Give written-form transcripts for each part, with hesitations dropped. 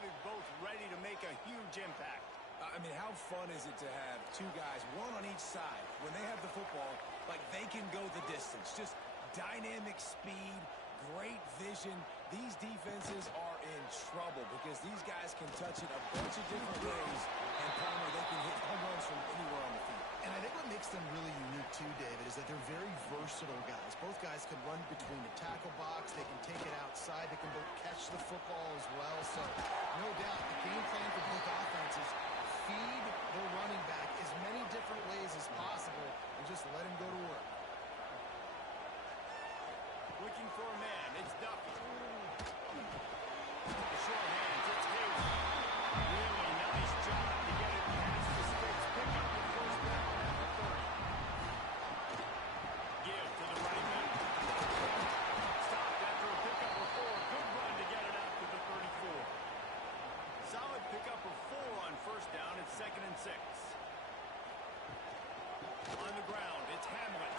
David, both ready to make a huge impact. I mean, how fun is it to have two guys, one on each side, when they have the football, like they can go the distance. Just dynamic speed, great vision. These defenses are in trouble because these guys can touch it a bunch of different ways, and Palmer, they can hit home runs from anywhere on the field. And I think what makes them really unique too, David, is that they're very versatile guys. Both guys can run between the tackle box. They can take it outside. They can both catch the football as well. So, no doubt, the game plan for both offenses, feed the running back as many different ways as possible and just let him go to work. Looking for a man. It's Duffy. The short hands. It's Hayward. Really nice job to get it past the sticks. Pick up the first down at the 30. Give to the right wing. Stopped after a pickup of 4. Good run to get it out to the 34. Solid pickup of 4 on first down. It's 2nd and 6. On the ground, it's Hamlin.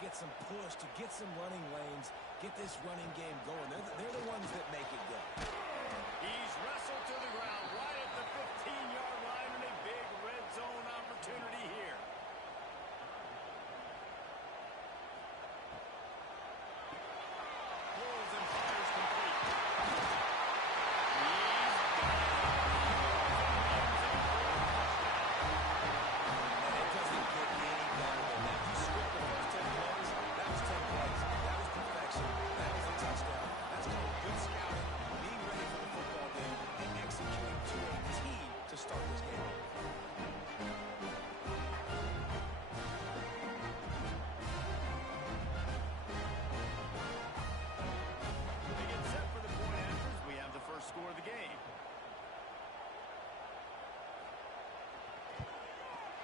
Get some push, to get some running lanes, get this running game going. They're the ones that make it go. He's wrestled to the ground right at the 15-yard line and a big red zone opportunity here. Pulls and fires complete. And it doesn't get any better than that. You script the first 10 plays, that was 10 plays. That was perfection. That was a touchdown. That's called good scouting, being ready for the football game, and executing to a T to start this game. They get set for the point after. We have the first score of the game.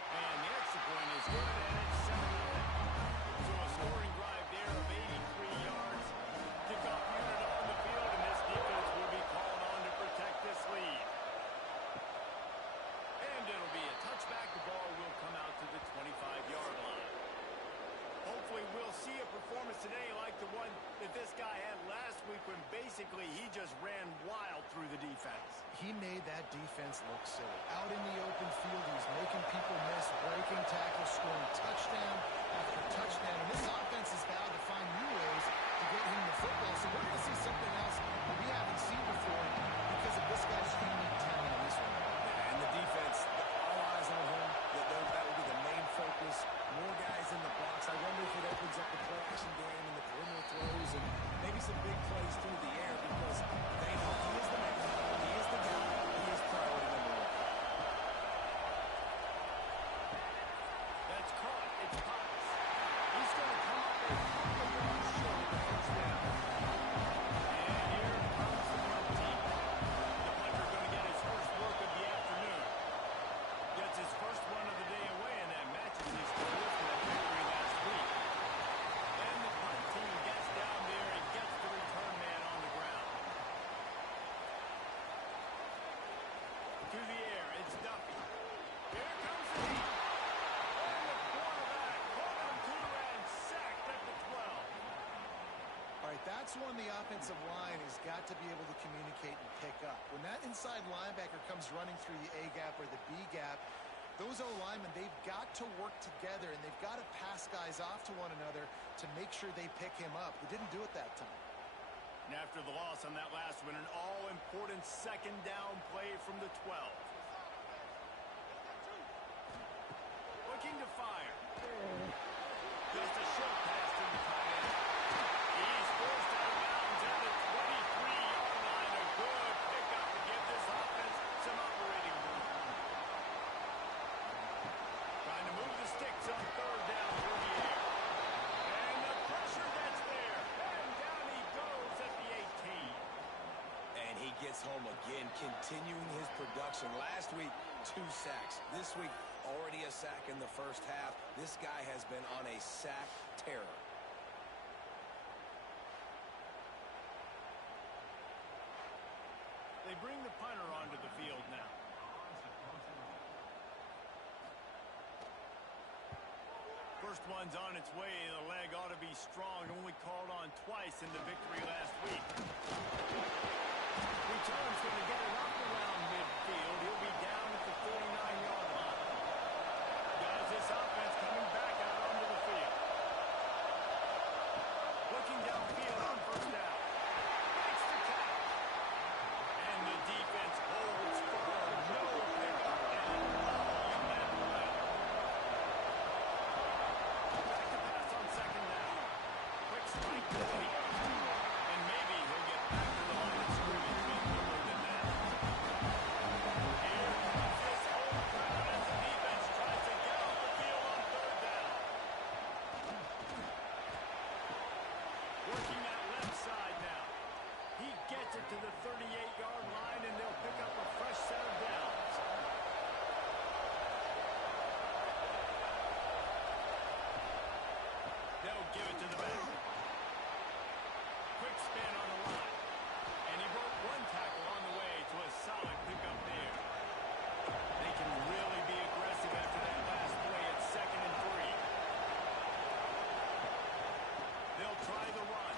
And the extra point is good, and it's 7-0. So a scoring drive there of 83 yards. Kickoff unit on the field, and this defense will be called on to protect this lead. And it'll be a touchback. The ball will come out to the 25-yard line. Hopefully we'll see a performance today like the one that this guy had last week when basically he just ran wild through the defense. He made that defense look silly. Out in the open field, he's making people miss, breaking tackles, scoring touchdown after touchdown. And this offense has vowed to find new ways to get him the football. So we're going to see something else we haven't seen before because of this guy's unique talent in this one. And the defense, all eyes on him. That will be the main focus. More guys in the box. I wonder if it opens up the play action game and the perimeter throws and maybe some big plays through the air because they know he is the man. He is the guy. He is priority number 1. That's caught. It's Potts. He's going to come up a couple of yards short of the first down. And here comes the punt team. The punter going to get his first work of the afternoon. Gets his first one of the day away, and that matches his total for that victory last week. And the punt team gets down there and gets the return man on the ground. To the air, it's Duffy. Here comes the heat. And the quarterback caught on Cooter and sacked at the 12. All right, that's one the offensive line has got to be able to communicate and pick up. When that inside linebacker comes running through the A gap or the B gap, those O-linemen, they've got to work together, and they've got to pass guys off to one another to make sure they pick him up. They didn't do it that time. And after the loss on that last one, an all-important second down play from the 12. Looking to fire. Just a short pass to the tight end. He's forced out of bounds. gets home again, continuing his production. Last week, 2 sacks. This week, already a sack in the first half. This guy has been on a sack terror. They bring the punter onto the field now. First one's on its way. The leg ought to be strong. Only called on twice in the victory last week. Return's going to get it up around midfield. He'll be down at the 49-yard line. Guys, this offense coming back out onto the field. Looking downfield on first down. Makes the catch. And the defense holds firm. No pickup and all in that play. Back to pass on second down. Quick strike complete. And maybe he'll get back to the line of scrimmage being more than that. Here comes this whole crowd as the defense tries to get off the field on third down. Working that left side now. He gets it to the 38-yard line, and they'll pick up a fresh set of downs. They'll give it to the back. Quick spin on the line. And he broke one tackle on the way to a solid pickup there. They can really be aggressive after that last play at 2nd and 3. They'll try the run.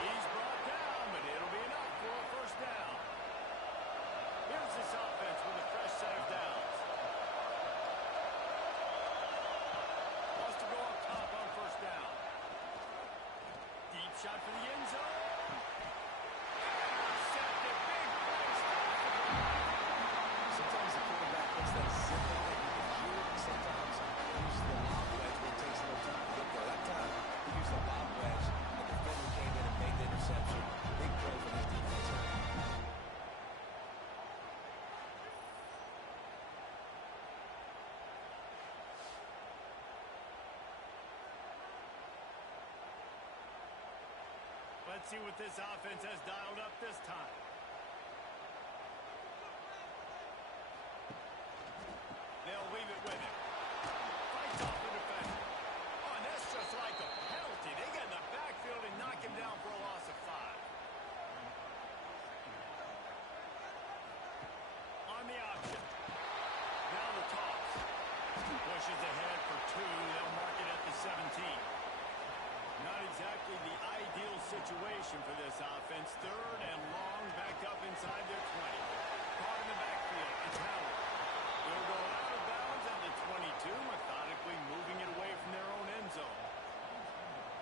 He's brought down, but it'll be enough for a first down. Here's this offense with a fresh set of downs. Wants to go up top on first down. Deep shot for the end zone. Intercepted. Big play. Stops the drive. Sometimes the quarterback looks that simple that you can hear it. Sometimes he uses the lob wedge, but it takes a little time to get there. That time, he used the lob wedge. The defender came in and made the interception. Big play for his defense. Let's see what this offense has dialed up this time. They'll leave it with him. Fights off the defender. Oh, and that's just like a penalty. They get in the backfield and knock him down for a loss of 5. On the option. Now the toss. Pushes ahead for 2. They'll mark it at the 17. Not exactly the ideal situation for this offense. 3rd and long, back up inside their 20. Caught in the backfield. It's Howard. They'll go out of bounds at the 22, methodically moving it away from their own end zone.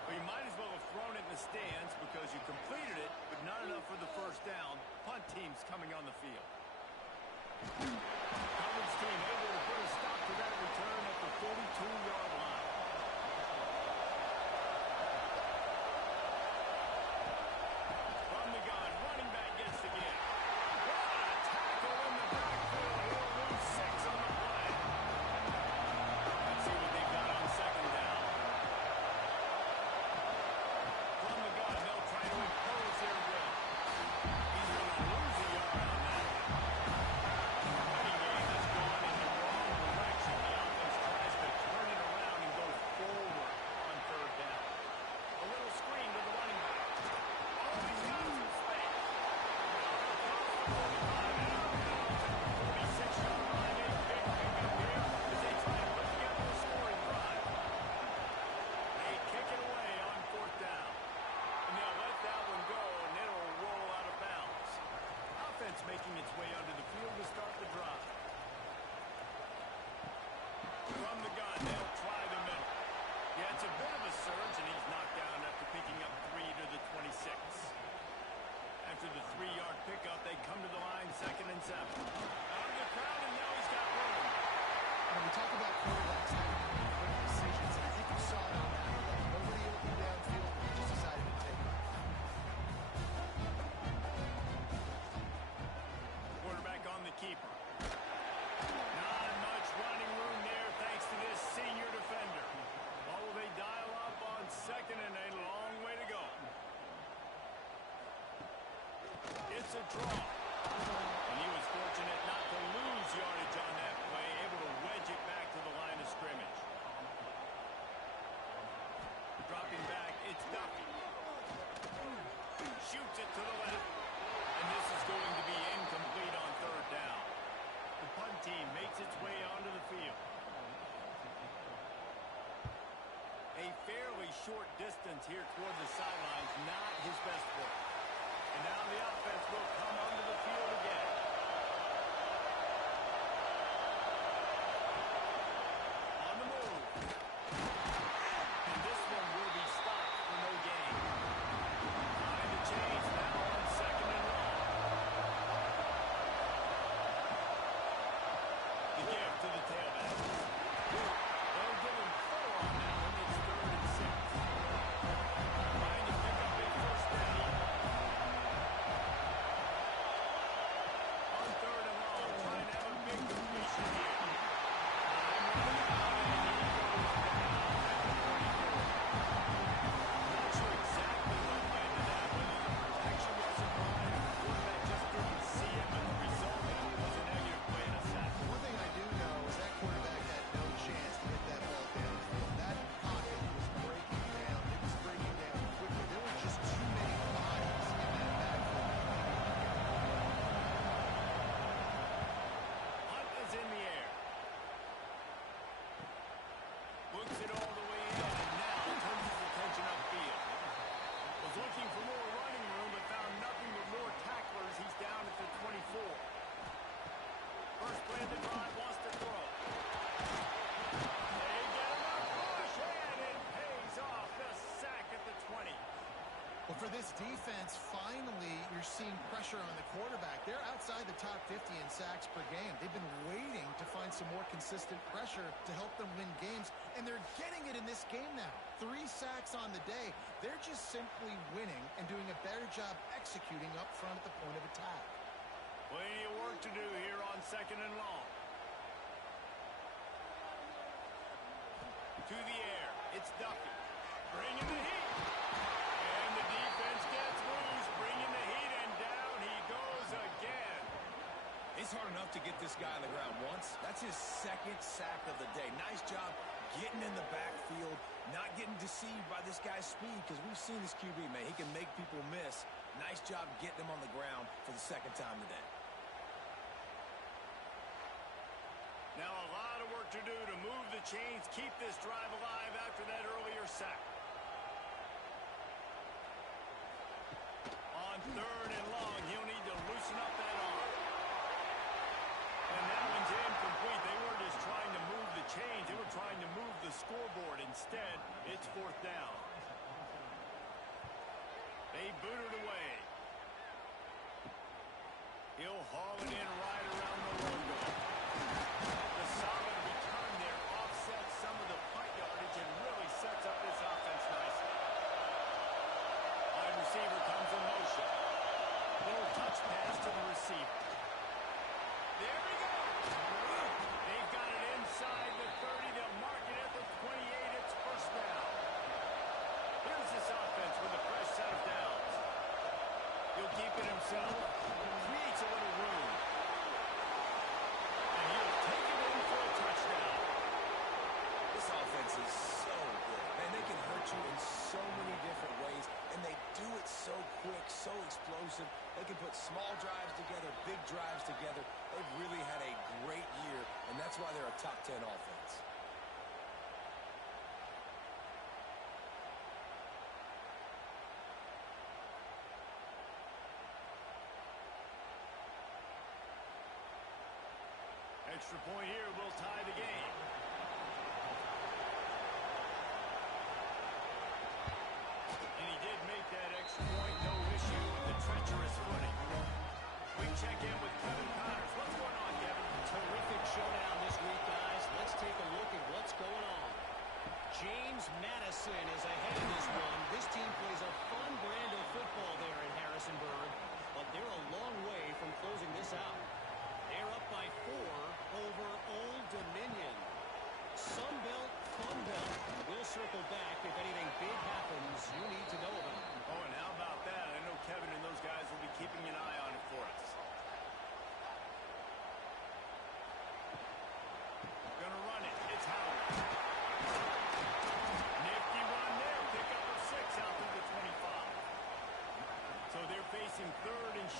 Well, you might as well have thrown it in the stands because you completed it, but not enough for the first down. Punt team's coming on the field. Coverage team able to put a stop to that return at the 42-yard line. From the gun, running back gets the give. What a tackle in the backfield. He'll lose 6 on the play. Let's see what they've got on second down. From the gun, they'll try to impose their will. He's going to lose a yard on that. Running game has gone in the wrong direction. The offense tries to turn it around and go forward on third down. A little screen to the running back. Oh, he's got some space. Across the 45 and out of bounds at the 46-yard line. A big pickup here as they try to put together a scoring drive. They kick it away on 4th down. And they'll let that one go, and it'll roll out of bounds. Offense making its way onto the field to start the drive. From the gun, they'll try the middle. Yeah, it's a bit of a surge, and he's knocked down after picking up 3 to the 26. After the 3-yard pickup, they come to the line 2nd and 7. Out of the crowd, and now he's got room. When we talk about quarterbacks having to make quick decisions, and I think you saw it on that play. Nobody open downfield, and he just decided to take off. Quarterback on the keeper. Not much running room there thanks to this senior defender. What will they dial up on 2nd and a long way a draw. And he was fortunate not to lose yardage on that play, able to wedge it back to the line of scrimmage. Dropping back, it's Duffy. Shoots it to the left. And this is going to be incomplete on third down. The punt team makes its way onto the field. A fairly short distance here toward the sidelines, not his best work. And now the offense will come onto the field again. On the move. And this one will be stopped for no gain. Trying to change now on second and long. The give to the tailback. They'll give him 4 on that one. It's 3rd and 6. Trying to pick up a first down. On 3rd and long, trying to have a big completion here. I'm running out, and he goes down at the 34. Not sure exactly what led to that, whether the protection wasn't right or the quarterback just didn't see it, but the result was a negative play and a sack. One thing I do know is that quarterback had no chance to get that ball downfield. That pocket was breaking down. It was breaking down quickly. There were just too many bodies in that backfield. Hunt is in the air. Looks it all the way in, and now turns his attention upfield. Was looking for more running room, but found nothing but more tacklers. He's down at the 24. First play of the drive, wants to throw. They get him a push, and it pays off. The sack at the 20. Well, for this defense, finally, you're seeing pressure on the quarterback. They're outside the top 50 in sacks per game. They've been waiting to find some more consistent pressure to help them win games, and they're getting it in this game now. 3 sacks on the day. They're just simply winning and doing a better job executing up front at the point of attack. Plenty of work to do here on second and long. To the air, it's Duffy. Bringing the heat. And the defense gets loose, bringing the heat, and down he goes again. It's hard enough to get this guy on the ground once. That's his 2nd sack of the day. Nice job getting in the backfield, not getting deceived by this guy's speed, because we've seen this QB, man. He can make people miss. Nice job getting him on the ground for the 2nd time today. Now a lot of work to do to move the chains, keep this drive alive after that earlier sack. On 3rd and long, he'll need to loosen up that arm. And that one's incomplete. They weren't just trying to move the chains, they were trying to move the scoreboard. Instead, it's 4th down. They boot it away. He'll haul it in right around the logo. The solid return there offsets some of the punt yardage and really sets up this offense nicely. Wide receiver comes in motion. Little touch pass to the receiver. There we go. They've got it inside the 30. They'll mark it at the 28. It's first down. Here's this offense with a fresh set of downs. He'll keep it himself. Creates a little room. And he'll take it in for a touchdown. This offense is so good. Man, they can hurt you in so many different ways, and they do it so quick, so explosive. They can put small drives together, big drives together. They've really had a great year, and that's why they're a top 10 offense. Extra point here will tie the game. And he did make that extra point, no issue with the treacherous footing. We check in with Kevin Connors. What's going on, Kevin? Terrific showdown this week, guys. Let's take a look at what's going on. James Madison is ahead in this one. This team plays a fun brand of football there in Harrisonburg, but they're a long way from closing this out. They're up by 4 over Old Dominion.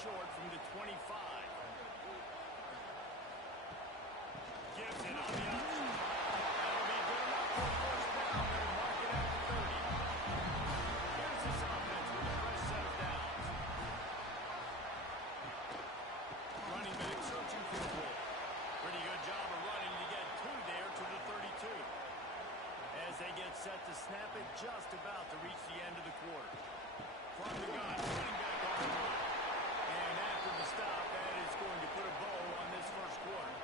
short from the 25. Gives it on the outside. That'll be good enough for a first down. They'll mark it out to 30. Here's this offense with a fresh set of downs. Running back searching for the ball. Pretty good job of running to get two there to the 32. As they get set to snap it, just about to reach the end of the quarter. From the gun, running back on the run. And after the stop, that is going to put a bow on this first quarter.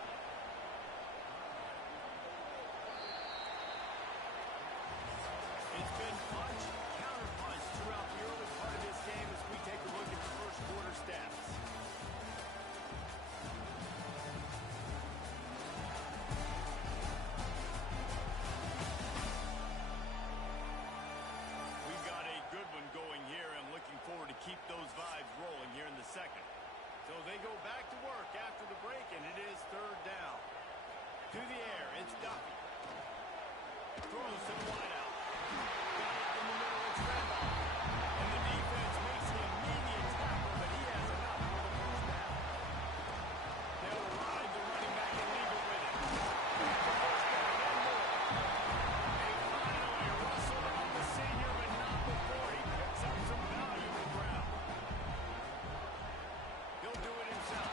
It's been punch, counter-punch throughout the early part of this game as we take a look at the first quarter stats. We've got a good one going here. I'm looking forward to keep those vibes rolling here in the second. So they go back to work after the break, and it is third down. To the air, it's Duffy. Throws to the wideout. Got it in the middle, it's Randolph. And the defense makes the immediate tackle, but he has enough for the first down. They'll ride the running back and leave it with him. The first down and more. They finally rustled on the senior, but not before he picks up some valuable ground. He'll do it himself.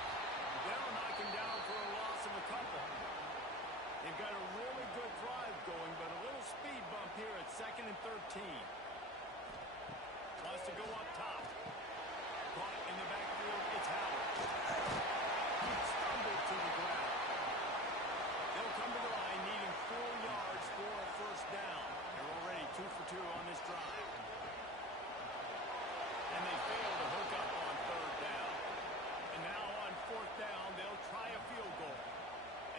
They'll knock him down for a loss of a couple. They've got a really good drive going, but a little speed bump here at 2nd and 13. Wants to go up top. Caught in the backfield, it's Howard. He stumbled to the ground. They'll come to the line needing 4 yards for a first down. They're already 2 for 2 on this drive. And they fail to hook up on third down. And now on fourth down, they'll try a field goal.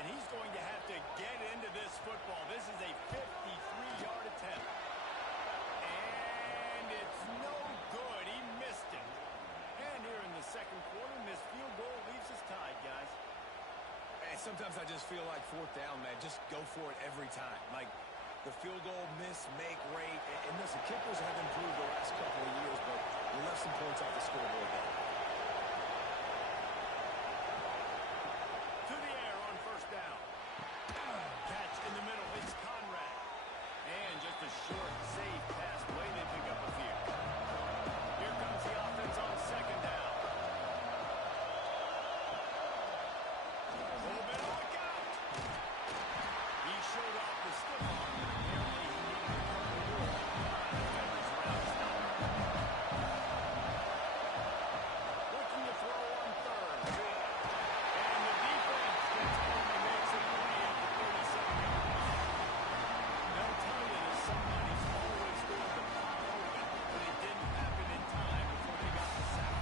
And he's going to have to get into this football. This is a 53-yard attempt. And it's no good. He missed it. And here in the second quarter, missed field goal leaves us tied, guys. Man, sometimes I just feel like fourth down, man. Just go for it every time. Like the field goal miss, make rate. And listen, kickers have improved the last couple of years, but we left some points off the scoreboard there. To the air on first down. Catch in the middle. It's Conrad. And just a short, safe pass play. They pick up a few. Here comes the offense on second down. Hold it, look out! He showed off the stiff arm. Apparently he needed to cover the wall. Defenders around stop. Looking to throw on third. And the defense gets home and makes a play at the 37-yard line. They'll tell you that somebody's always going to pop open, but it didn't happen in time before they got the sack.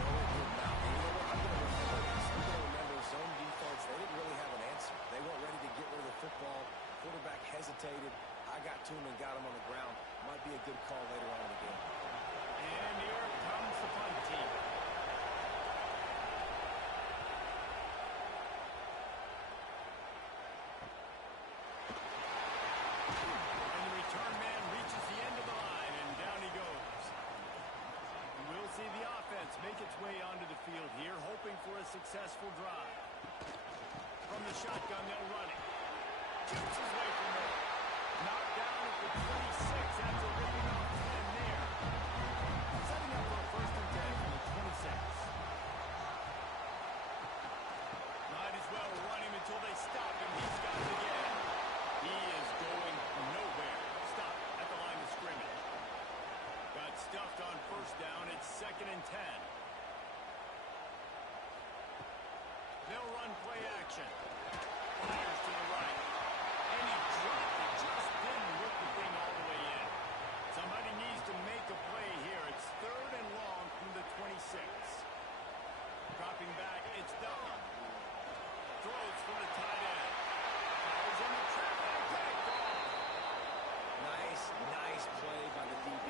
No, it did not. And you know what? I'm going to remember this. I'm going to remember zone defense. They didn't really have an answer. They weren't ready to get rid of the football. Quarterback hesitated. I got to him and got him on the ground. Might be a good call later on in the game. And here comes the punt team. And the return man reaches the end of the line, and down he goes. We'll see the offense make its way onto the field here, hoping for a successful drive. From the shotgun, they'll run it. Chips his way from there. Knocked down at the 26 after ripping off 10 there. Setting up for a first and 10 from the 26. Might as well run him until they stop him. He's got it again. He is going nowhere. Stop at the line of scrimmage. Got stuffed on first down. It's 2nd and 10. They'll run play action. Fires to the right. And he dropped it. Just didn't whip the thing all the way in. Somebody needs to make a play here. It's 3rd and long from the 26. Dropping back, it's Duffy. Throws for the tight end. Fires in the trap. Picked off. Nice play by the DB.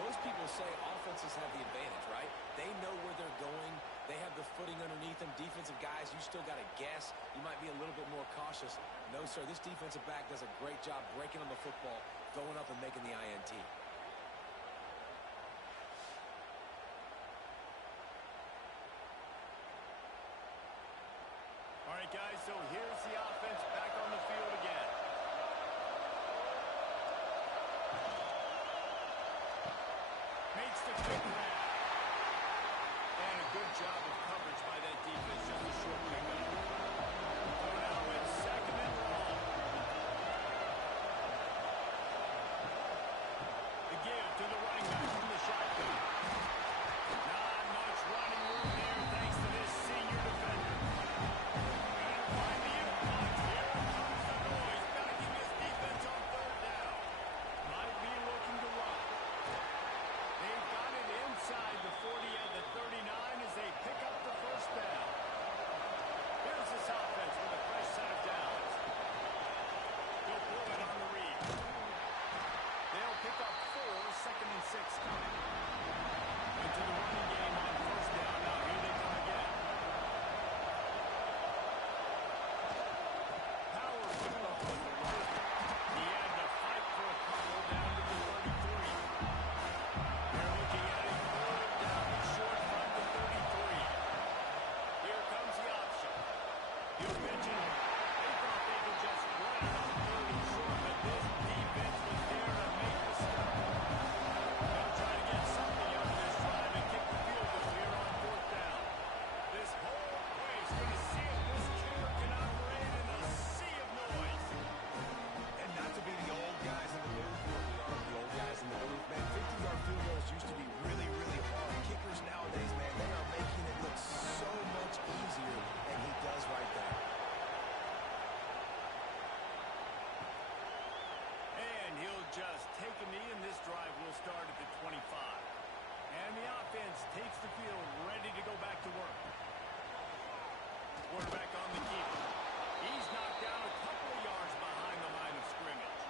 Most people say offenses have the advantage, right? They know where they're going. They have the footing underneath them. Defensive guys, you still got to guess. You might be a little bit more cautious. No, sir, this defensive back does a great job breaking on the football, throwing up and making the INT. a quick grab. And a good job of coverage by that defense. Just a short pickup. So now it's second and long. The give to the running back from the shotgun. Not much running room there thanks to this senior defender. And find the influx. Here comes the noise, backing his defense on third down. Might be looking to run. They've got it inside the 40 at the 39 as they pick up the first down. Here's this offense with a fresh set of downs. They'll pull it on the read. They'll pick up 4, second and 6 coming. Into the running game on first down. Now here they come again. Power football with the run. He had to fight for a couple down to the 33. They're looking at a third down and short from the 33. Here comes the option. He'll pitch it. They thought they could just run it on third and short, but this defense was there to make the stop. They'll try to get something out of this drive and kick the field goal here on fourth down. This whole place going to see if this kicker can operate in a sea of noise. And not to be the old guys in the booth, but we are the old guys in the booth, man. 50-yard field goals used to be really, really hard. Kickers nowadays, man, they are making it look so much easier, and he does right there. And he'll just take a knee, and this drive will start at the 25. And the offense takes the field, ready to go back to work. Quarterback on the keeper. He's knocked down a couple of yards behind the line of scrimmage.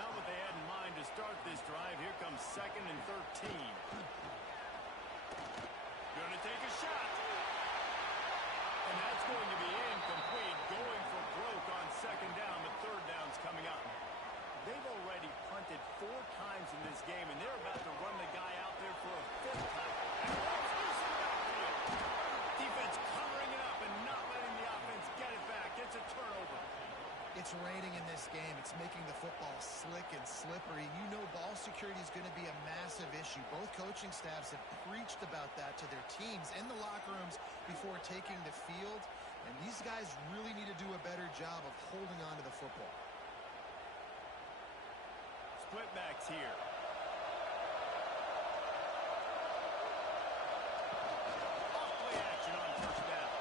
Now what they had in mind to start this drive, here comes second and 13. Going to take a shot. And that's going to be incomplete, going for broke on second down, but third down's coming up. They've already punted 4 times in this game, and they're about to run the guy out there for a 5th time. And it's loose in the backfield. Defense covering it up and not letting the offense get it back. It's a turnover. It's raining in this game. It's making the football slick and slippery. You know ball security is going to be a massive issue. Both coaching staffs have preached about that to their teams in the locker rooms before taking the field. And these guys really need to do a better job of holding on to the football. Split backs here. Off play action on first down.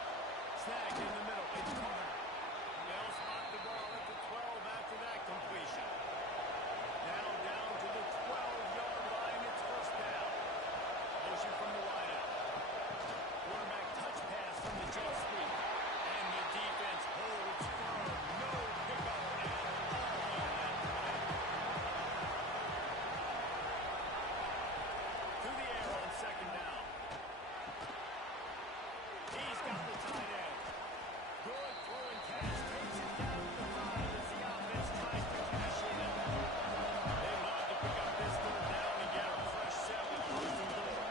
Snagged in the middle. It's Carter. They'll spot the ball at the 12 after that completion. Now down to the 12-yard line. It's first down. Motion from the wideout. Quarterback touch pass from the jet sweep. And the defense holds firm. No pickup at all on that play. To the air on second down. He's got the tight end. Good throwing catch. Takes it down to the 5 as the offense tries to cash in. They love to pick up this third down and get a fresh set with first and goal.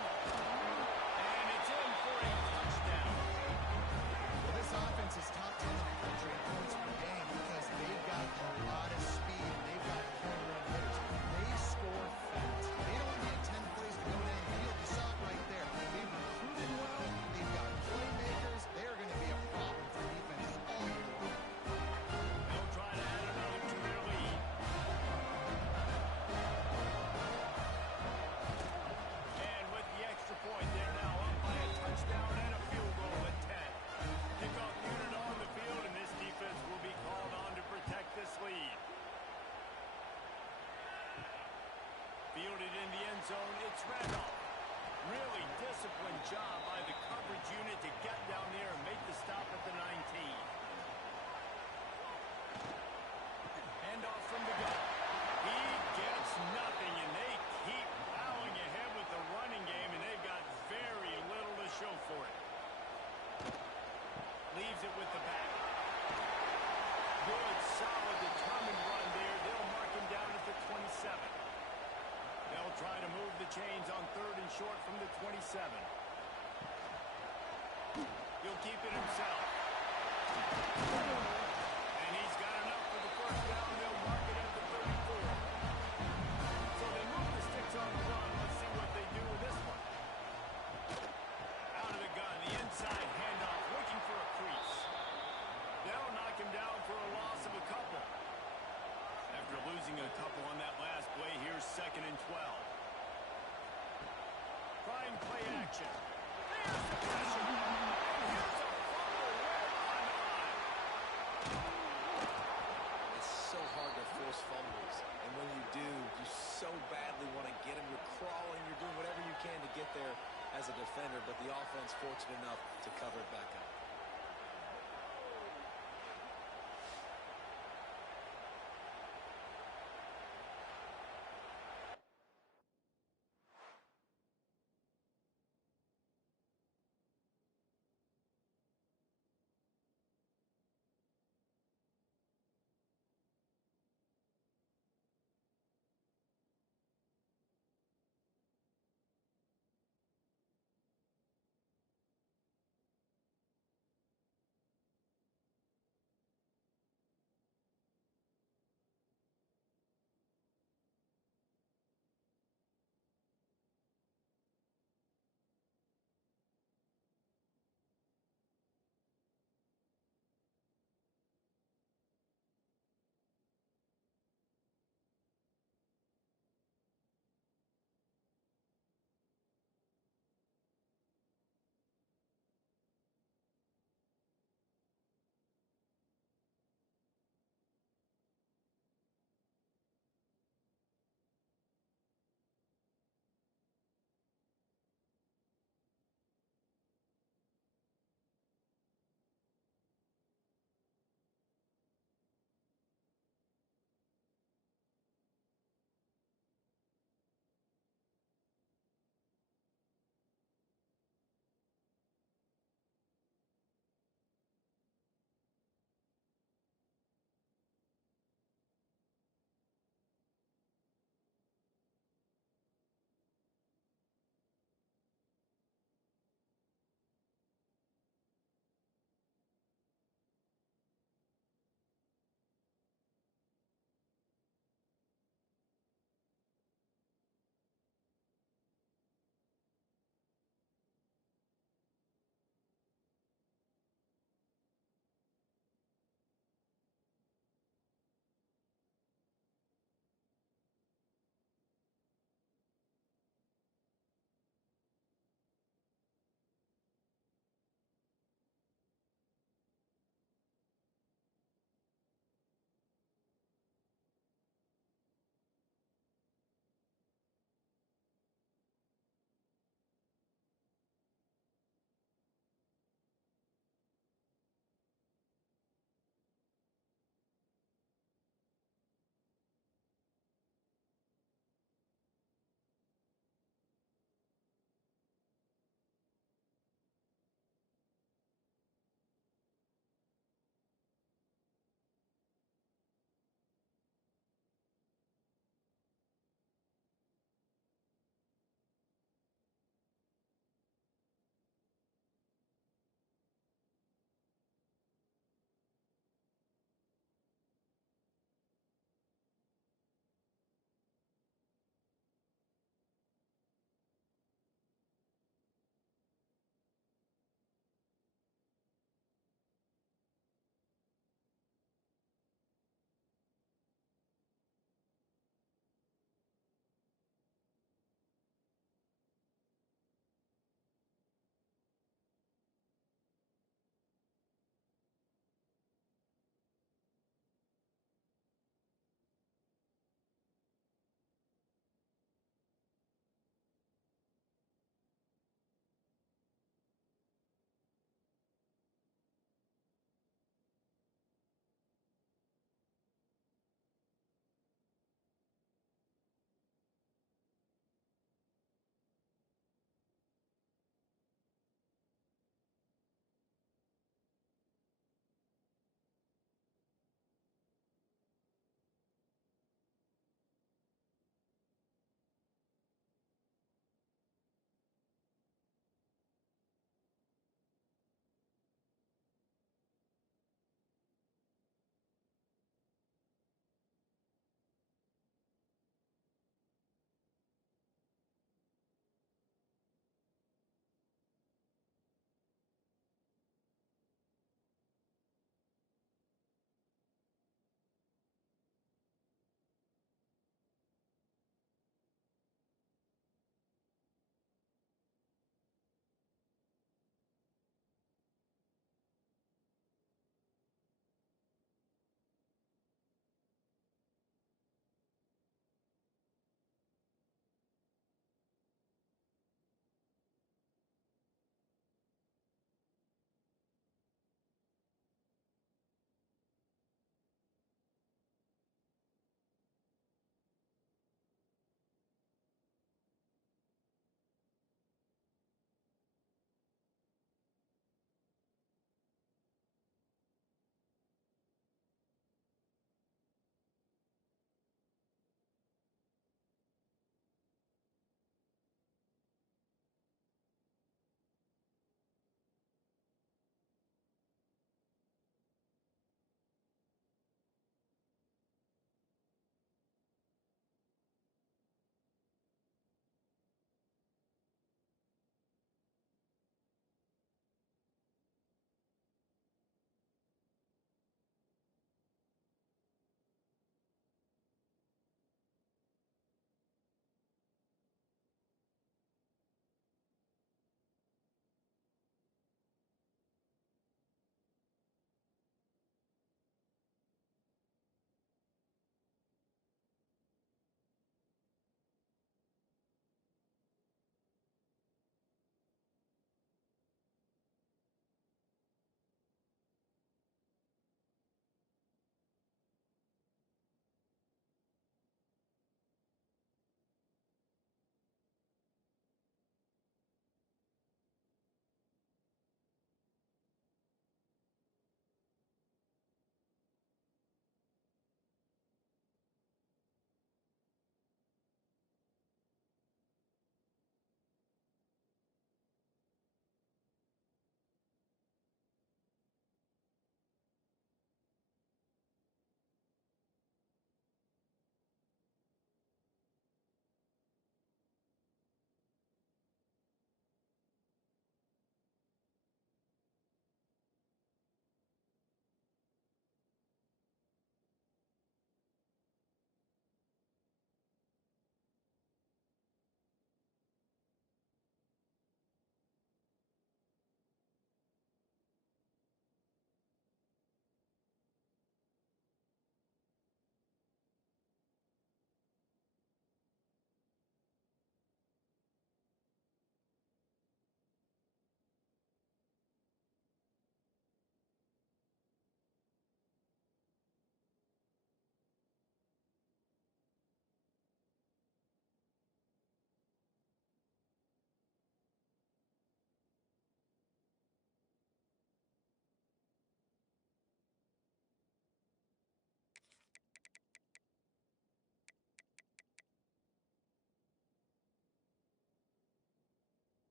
And it's in for a touchdown. Well, this offense is top 10 in the country in points per game because they've got a lot of speed and they've got home run hitters. They score fast. They don't need 10 plays to go down the field. You saw it right there. They've recruited well. They've got playmakers. They're going to be a problem for defenses all year long. They'll try to add another to their lead. And with the extra point, they're now up by a touchdown and a field goal at 10. Kickoff unit on the field, and this defense will be called on to protect this lead. Fielded in the end zone, it's Randolph. Really disciplined job by the coverage unit to get down there and make the stop at the 19. Handoff from the gun. He gets nothing, and they keep plowing ahead with the running game, and they've got very little to show for it. Leaves it with the back. Good, solid, determined run there. They'll mark him down at the 27. They'll try to move the chains on third and short from the 27. He'll keep it himself. And he's got enough for the first down. They'll mark it at the 34. So they move the sticks on the run. Let's see what they do and 12. Prime play action. There's the pressure. And here's a fumble right on the line. It's so hard to force fumbles. And when you do, you so badly want to get them. You're crawling. You're doing whatever you can to get there as a defender. But the offense fortunate enough to cover it back up.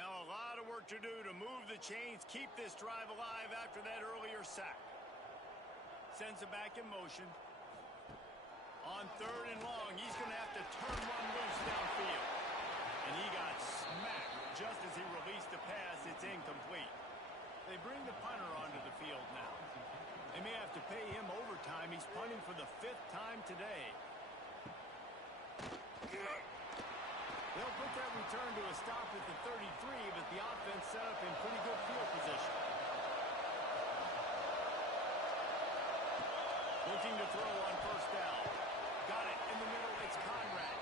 Now a lot of work to do to move the chains, keep this drive alive after that earlier sack. Sends it back in motion. On 3rd and long, he's going to have to turn one loose downfield. And he got smacked just as he released the pass. It's incomplete. They bring the punter onto the field now. They may have to pay him overtime. He's punting for the 5th time today. They'll put that return to a stop at the 33, but the offense set up in pretty good field position. Looking to throw on 1st down. Got it in the middle. It's Conrad.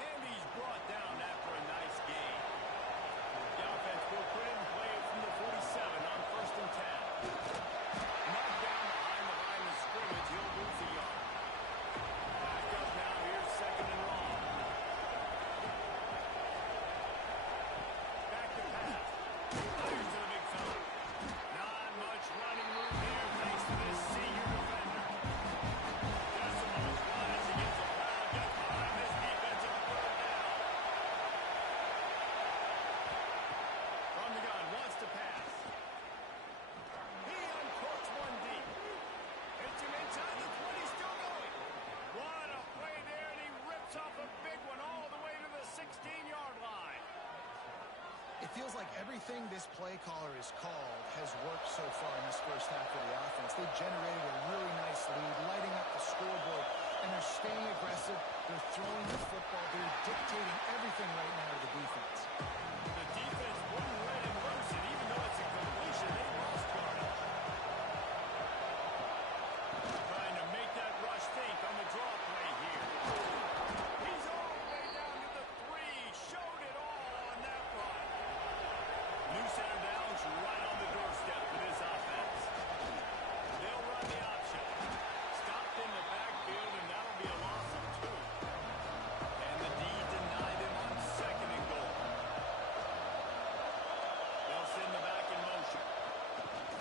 And he's brought down after a nice gain. The offense will put in play from the 47 on 1st and 10. Knocked down behind the line of scrimmage. He'll lose a yard. Back up now. Here's 2nd and long. Back to pass. Fires to the big fella. Not much running room there thanks to this senior defender. Decimals run as he gets a foul. Gets behind this defense on 3rd down. From the gun. Wants to pass. He uncorks one deep. Hits him inside the 20. Still going. What a play there, and he rips off a big one all the way to the 16-yard line. It feels like everything this play caller has called has worked so far in this first half of the offense. They've generated a really nice lead, lighting up the scoreboard, and they're staying aggressive. They're throwing the football. They're dictating everything right now to the defense. The defense wouldn't let him loose, and even though it's a completion, they lost yardage. Trying to make that rush think on the draw play here. He's all the way down to the 3. Showed it all on that run. New set of downs right on the doorstep for this offense. They'll run the option. Stopped in the backfield, and that'll be a loss of 2. And the D denied him on 2nd and goal. They'll send the back in motion.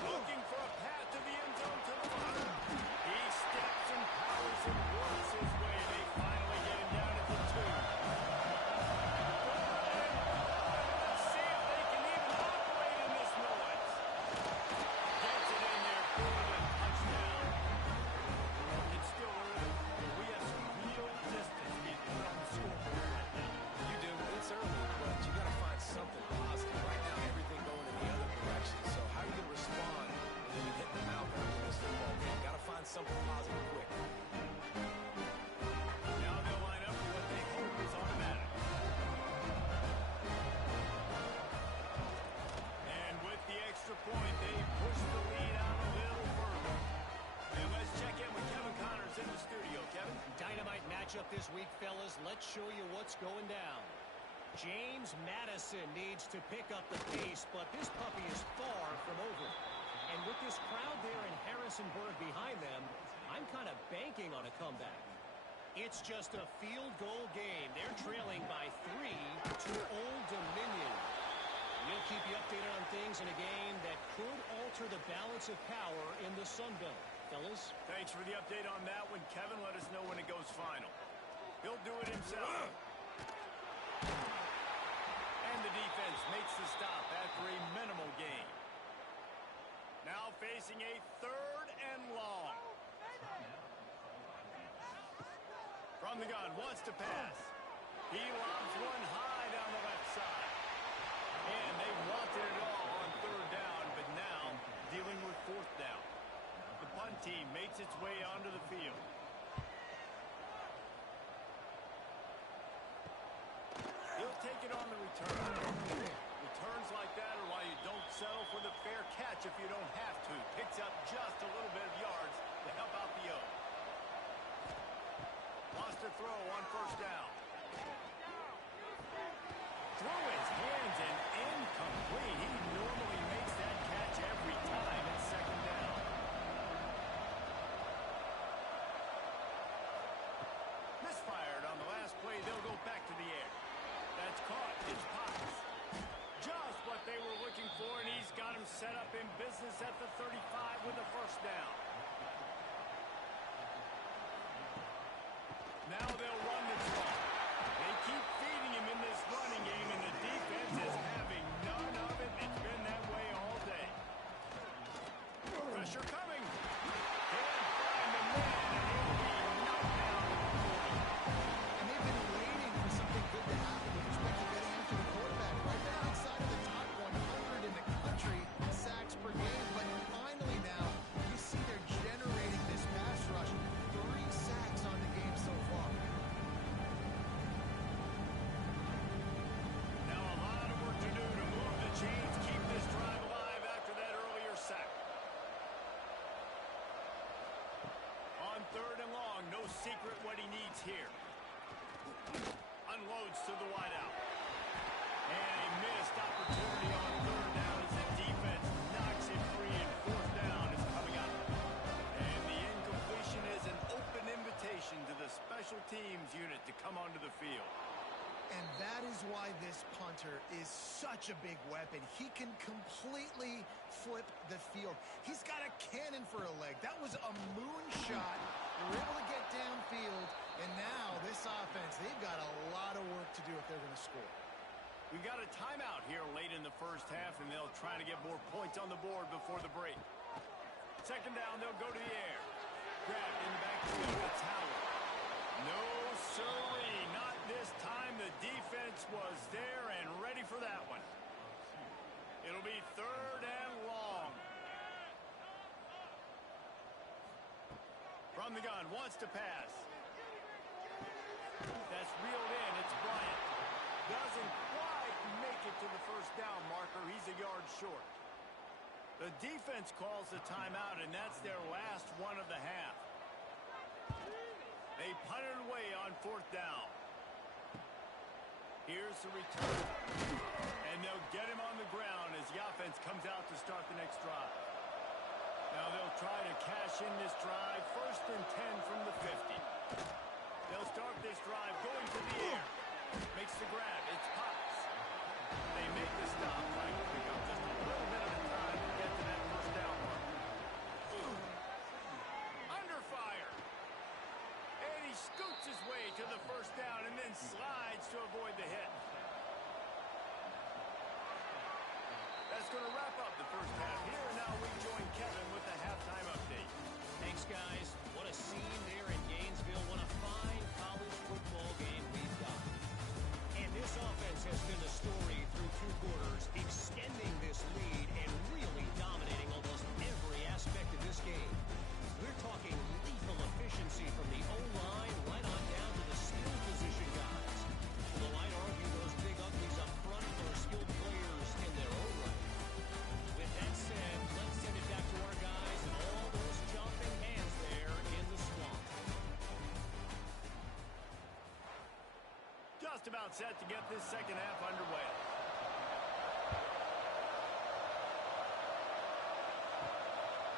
Looking for a path to the end zone to the right. He steps and powers and works his way. They finally get him down at the 2. Let's see if they can even operate in this noise. Gets it in there for the touchdown. It's still early, but we have some real distance being put on the scoreboard right now. You do. It's early, but you got to find something positive. Right now, everything going in the other direction. So how are you going to respond when you hit the mouth after this football game? Got to find something positive quick. Now they'll line up for what they hope is automatic. And with the extra point, they push the lead out a little further. And let's check in with Kevin Connors in the studio. Kevin? Dynamite matchup this week, fellas. Let's show you what's going down. James Madison needs to pick up the pace, but this puppy is far from over. And with this crowd there in Harrisonburg behind them, I'm kind of banking on a comeback. It's just a field goal game. They're trailing by 3 to Old Dominion. We'll keep you updated on things in a game that could alter the balance of power in the Sun Belt. Fellas? Thanks for the update on that one, Kevin. Let us know when it goes final. He'll do it himself. And the defense makes the stop after a minimal gain. Now facing a 3rd and long. From the gun, wants to pass. He lobs one high down the left side. And they wanted it all on 3rd down, but now dealing with 4th down. The punt team makes its way onto the field. He'll take it on the return. Returns like that are why you don't settle for the fair catch if you don't have to. Picks up just a little bit of yards to help out the O. Lost a throw on 1st down. Through his hands and incomplete. He normally makes that catch every time at 2nd down. Misfired on the last play. They'll go back to the air. That's caught. It's Potts. Just what they were looking for, and he's got him set up in business at the 35 with a 1st down. Now they'll run the draw. They keep feeding him in this running game, and the defense is having Pressure coming. Can't find the man, and he'll be knocked down at the 40. And they've been waiting for something good to happen with respect to getting after the quarterback. Right now, outside of the top 100 in the country in sacks per game. But finally now, you see they're generating this pass rush. 3 sacks on the game so far. Now a lot of work to do to move the chains, keep this drive alive after that earlier sack. On 3rd and long, no secret what he needs here. Unloads to the wideout. And a missed opportunity on 3rd down as the defense knocks it free, and 4th down is coming up. And the incompletion is an open invitation to the special teams unit to come onto the field. And that is why this punter is such a big weapon. He can completely flip the field. He's got a cannon for a leg. That was a moonshot. They were able to get downfield. And now this offense, they've got a lot of work to do if they're going to score. We've got a timeout here late in the first half, and they'll try to get more points on the board before the break. 2nd down, they'll go to the air. Grabbed in the backfield. It's Howard. No, sirree, not this time. The defense was there and ready for that one. It'll be 3rd and long. From the gun, wants to pass. That's reeled in. It's Bryant. Doesn't quite make it to the 1st down marker. He's a yard short. The defense calls the timeout, and that's their last one of the half. They punt it away on 4th down. Here's the return. And they'll get him on the ground as the offense comes out to start the next drive. Now they'll try to cash in this drive. 1st and 10 from the 50. They'll start this drive going to the air. Makes the grab. It's Potts. They make the stop. Trying to pick up just a little bit at a time to get to that 1st down mark. Under fire. And he scoots his way to the 1st down and then slides to avoid the hit. That's going to wrap up the first half here. And now we join Kevin with the halftime update. Thanks, guys. What a scene there in Gainesville. What a fine college football game we've got. And this offense has been the story through 2 quarters, extending this lead and really dominating almost every aspect of this game. We're talking lethal efficiency from the O-line right on down to the skill position guys. Well, I'd argue those big uglies up front are skilled players in their own right. With that said, let's send it back to our guys and all those jumping hands there in the swamp. Just about set to get this second half underway.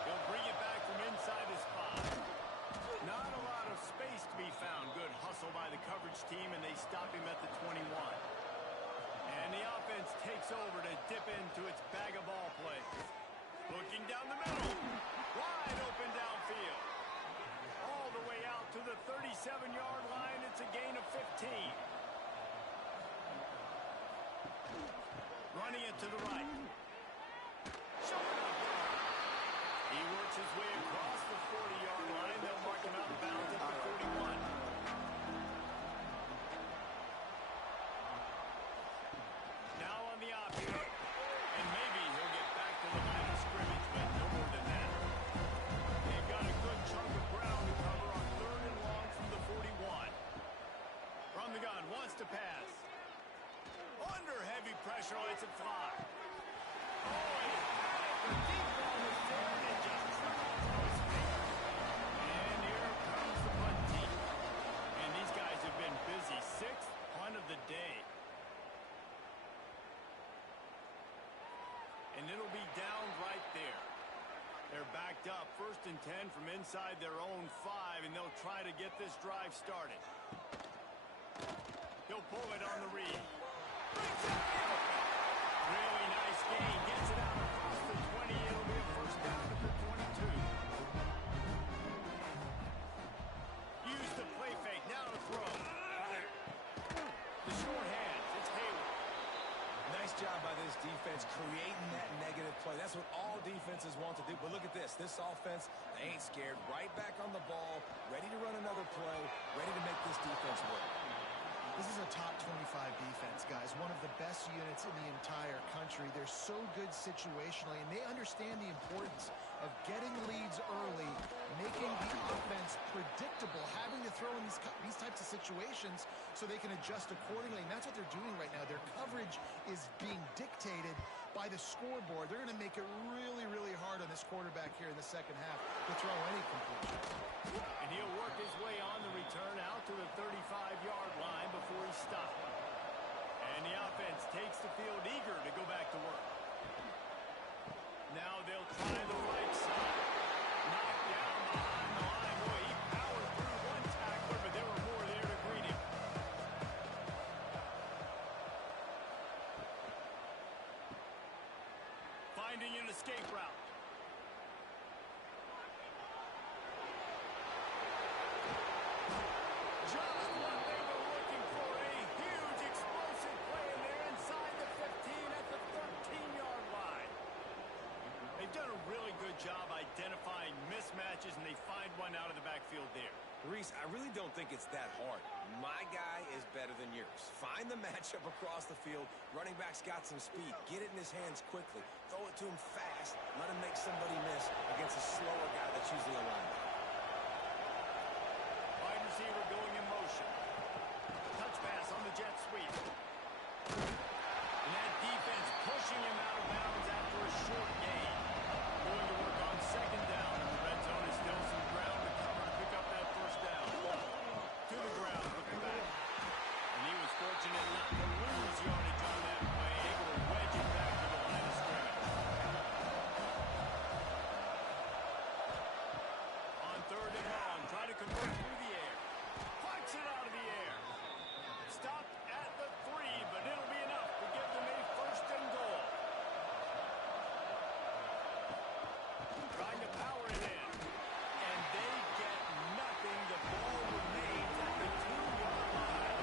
He'll bring it back from inside his spot. Not a lot of space to be found. Good hustle by the coverage team, and they stop him at the 21. And the offense takes over to dip into its bag of ball plays. Looking down the middle. Wide open downfield. All the way out to the 37-yard line. It's a gain of 15. Running it to the right. Short enough. He works his way across the 40-yard line. They'll mark him out of bounds at the 41. Now on the option. And maybe he'll get back to the line of scrimmage, but no more than that. They've got a good chunk of ground to cover on 3rd and long from the 41. From the gun, wants to pass. Under heavy pressure, lets it fly. Oh, he had it. The deep ball was there, and it just tripped through his feet. And here comes the punt team. And these guys have been busy. 6th punt of the day. And it'll be down right there. They're backed up. 1st and 10 from inside their own 5, and they'll try to get this drive started. He'll pull it on the read. Really nice gain. Gets it out across the 20. It'll be a 1st down at the 22. Use the play fake. Now to throw. The short hands. It's Hayward. Nice job by this defense creating that negative play. That's what all defenses want to do. But look at this. This offense, they ain't scared. Right back on the ball, ready to run another play, ready to make this defense work. This is a top 25 defense, guys. One of the best units in the entire country. They're so good situationally, and they understand the importance of getting leads early, making the offense predictable, having to throw in these types of situations so they can adjust accordingly. And that's what they're doing right now. Their coverage is being dictated by the scoreboard. They're going to make it really, really hard on this quarterback here in the second half to throw any completion. And he'll work his way on the return out to the 35-yard line before he's stopped. And the offense takes the field eager to go back to work. Now they'll try the right side. Knocked down behind the line. Boy, he powered through one tackler, but there were more there to greet him. Finding an escape route. Just what they were looking for. A huge explosive play, and they're inside the 15 at the 13-yard line. They've done a really good job identifying mismatches, and they find one out of the backfield there. Reese, I really don't think it's that hard. My guy is better than yours. Find the matchup across the field. Running back's got some speed. Get it in his hands quickly. Throw it to him fast. Let him make somebody miss against a slower guy that's usually a linebacker. Wide receiver going in motion. Touch pass on the jet sweep. And that defense pushing him out of bounds after a short gain. Going to work on second down. And the red zone is still some ground to cover to pick up that first down. To the ground with the back. And he was fortunate not to lose yardage on that play. Able to wedge it back to the line of scrimmage. On third and long, try to convert through the air. Flights it out of the air. Stopped at the 3, but it'll be enough to give them a first and goal. Trying to power it in. And they get nothing. The ball remains at the 2-yard line.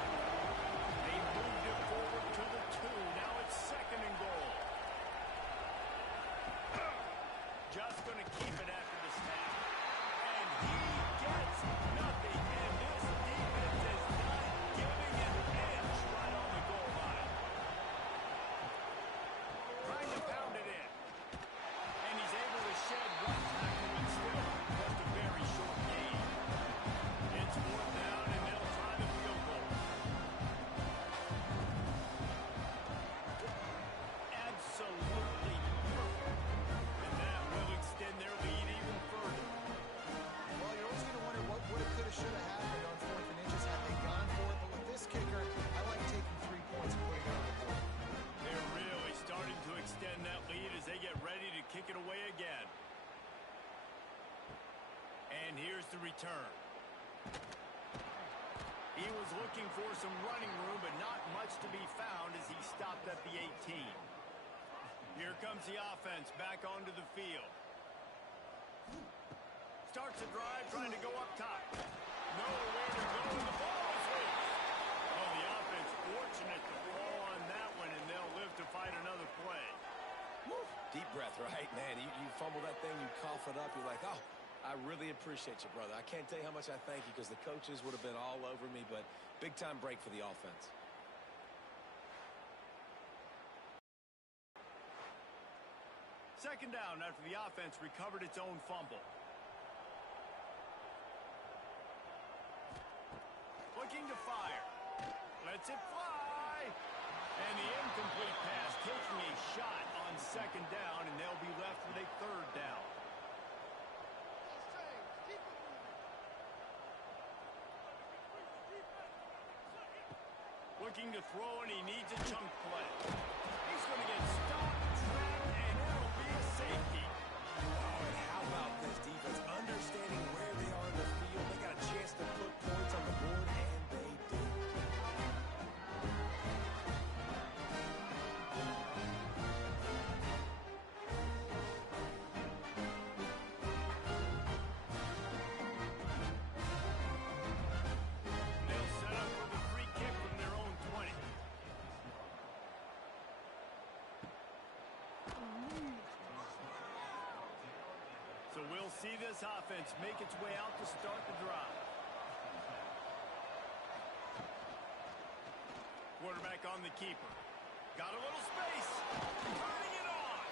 They moved it forward to the 2. Now it's second and goal. Just going to keep it after the snap. And he gets nothing. And this defense is not giving an inch right on the goal line. Trying to pound it in. And he's able to shed one tackle, but still just a very short gain. It's fourth down, and they'll try the field goal. Absolutely perfect. And that will extend their lead even further. Well, you're always going to wonder what would have, could have, should have happened on fourth and inches had they gone for it. But with this kicker, I like taking 3 points and putting it on the board. They're really starting to extend that lead as they get ready to kick it away again. And here's the return. He was looking for some running room, but not much to be found as he stopped at the 18. Here comes the offense back onto the field. Starts a drive trying to go up top. Nowhere to go, and the ball is loose. Well, the offense fortunate to fall on that one, and they'll live to fight another play. Woo. Deep breath, right, man? You fumble that thing, you cough it up, you're like, oh, I really appreciate you, brother. I can't tell you how much I thank you because the coaches would have been all over me, but big-time break for the offense. Second down after the offense recovered its own fumble. Looking to fire. Lets it fly. And the incomplete pass taking a shot on second down, and they'll be left with a third down. Looking to throw, and he needs a chunk play. He's going to get stopped, trapped, and it'll be a safety. Oh, and how about this defense? Understanding where they are in the field. They got a chance to put points on the board, and they did. They'll set up for the free kick from their own 20. we'll see this offense make its way out to start the drive. Quarterback on the keeper. Got a little space. Turning it on.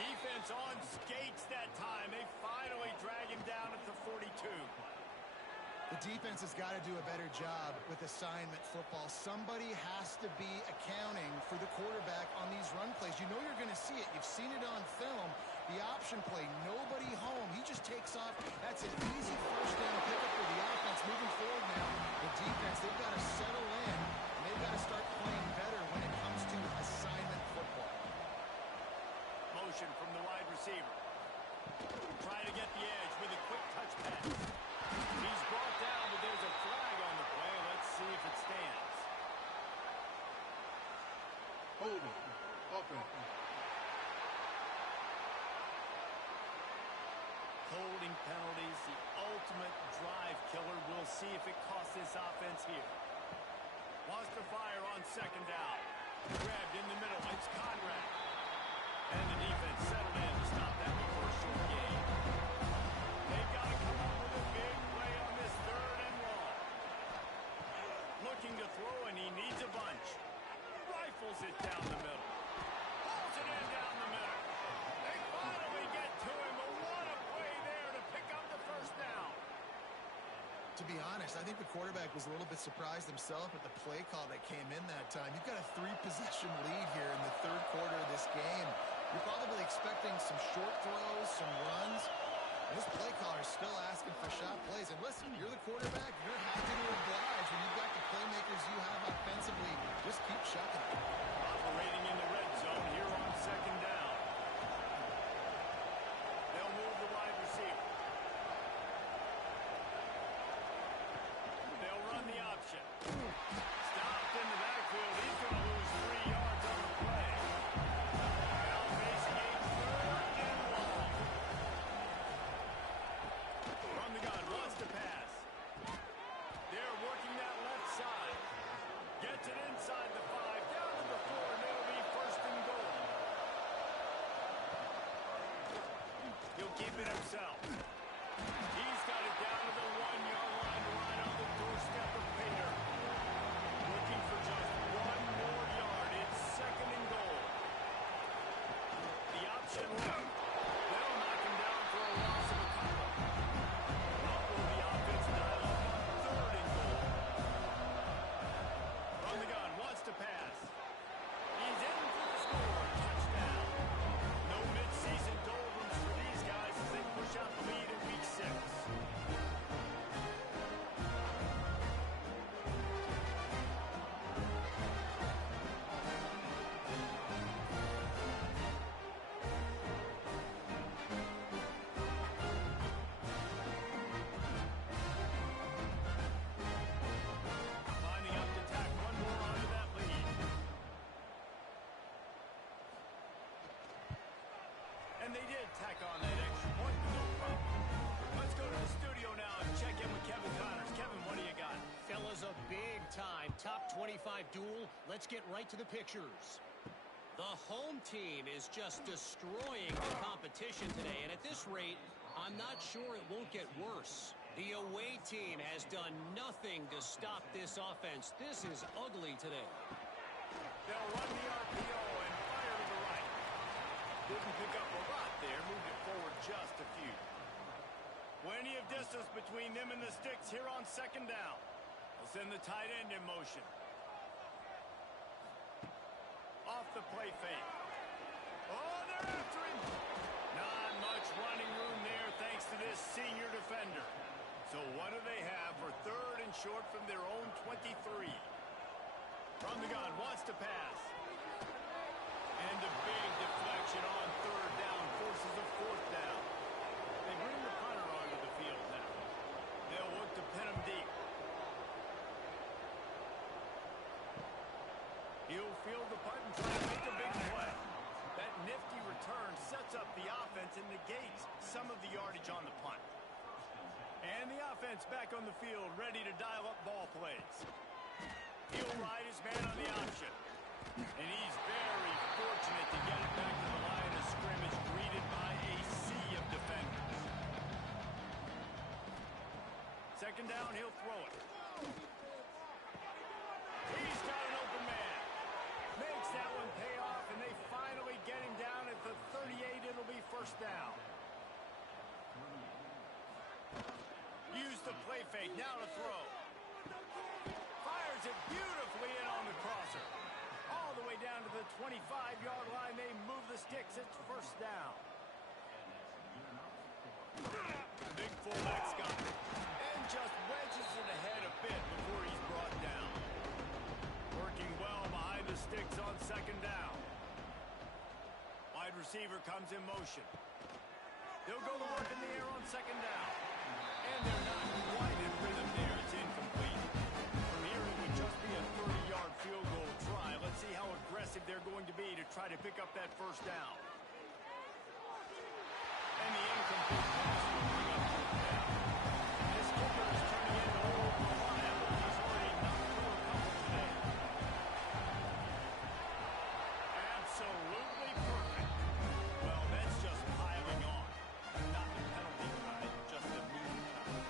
Defense on skates that time. They finally drag him down at the 42. The defense has got to do a better job with assignment football. Somebody has to be accounting for the quarterback on these run plays. You know you're going to see it. You've seen it on film. The option play, nobody home. He just takes off. That's an easy first down pickup for the offense. Moving forward now, the defense, they've got to settle in, and they've got to start playing better when it comes to assignment football. Motion from the wide receiver. Trying to get the edge with a quick touch pass. He's brought down, but there's a flag on the play. Let's see if it stands. Holding. Offense. Holding penalties, the ultimate drive killer. We'll see if it costs this offense here. Wants to fire on second down. Grabbed in the middle. It's Conrad. And the defense settled in to stop that before a short gain. They've got to come up with a big play on this third and long. Looking to throw, and he needs a bunch. Rifles it down the middle. Pulls it in down the middle. They finally get to him, but what a play there to pick up the first down. To be honest, I think the quarterback was a little bit surprised himself at the play call that came in that time. You've got a 3-possession lead here in the third quarter of this game. You're probably expecting some short throws, some runs. And this play caller is still asking for shot plays. And listen, you're the quarterback. You're happy to oblige when you've got the playmakers you have offensively. Just keep chucking it. Operating in the red zone here on second down. They'll move the wide receiver. They'll run the option. Stopped in the backfield. He's going to lose 3 yards on the play. Now facing a third and long. From the gun, wants to pass. They're working that left side. Gets it inside the 5, down to the 4, and it'll be first and goal. He'll keep it himself. He's got it down to the 1-yard line, right on the doorstep of Pater. Looking for just 1 more yard. It's second and goal. The option left. They'll knock him down for a loss of a couple. What will the offense dial up? Third and goal. From the gun, wants to pass. He's in for the score. Touchdown. No mid-season doldrums for these guys as they push out the lead in week 6. Lining up to tack one more onto that lead. And they did tack on that extra point with no problem. Let's go to the studio now and check in with Kevin Connors. Kevin, what do you got? Fellas, a big-time top 25 duel. Let's get right to the pictures. The home team is just destroying the competition today, and at this rate, I'm not sure it won't get worse. The away team has done nothing to stop this offense. This is ugly today. They'll run the RPO and fire to the right. Didn't pick up a lot there, moved it forward just a few. Plenty of distance between them and the sticks here on second down. They'll send the tight end in motion. Off the play fake. Oh, they're after him. Not much running room there thanks to this senior defender. So what do they have for third and short from their own 23? From the gun, wants to pass. And a big deflection on third down forces a fourth down. They bring the punter onto the field now. They'll look to pin him deep. He'll field the punt and try to make a big play. That nifty return sets up the offense and negates some of the yardage on the punt. And the offense back on the field, ready to dial up ball plays. He'll ride his man on the option. And he's very fortunate to get it back to the line of scrimmage, greeted by a sea of defenders. second down, he'll throw it. He's got an open man. Makes that one pay off, and they finally get him down at the 38. It'll be first down. Use the play fake. Now to throw. Fires it beautifully in on the crosser. All the way down to the 25-yard line. They move the sticks. It's first down. Big fullback's got it. And just wedges it ahead a bit before he's brought down. Working well behind the sticks on second down. Wide receiver comes in motion. They'll go to work in the air on second down. And they're not quite in rhythm there. It's incomplete. From here, it would just be a 30-yard field goal try. Let's see how aggressive they're going to be to try to pick up that first down. And the incomplete pass will bring up fourth down. This kicker is turning into a little reliable. He's already knocked through a couple today. Absolutely perfect. Well, that's just piling on. Not the penalty kind, just the moving kind.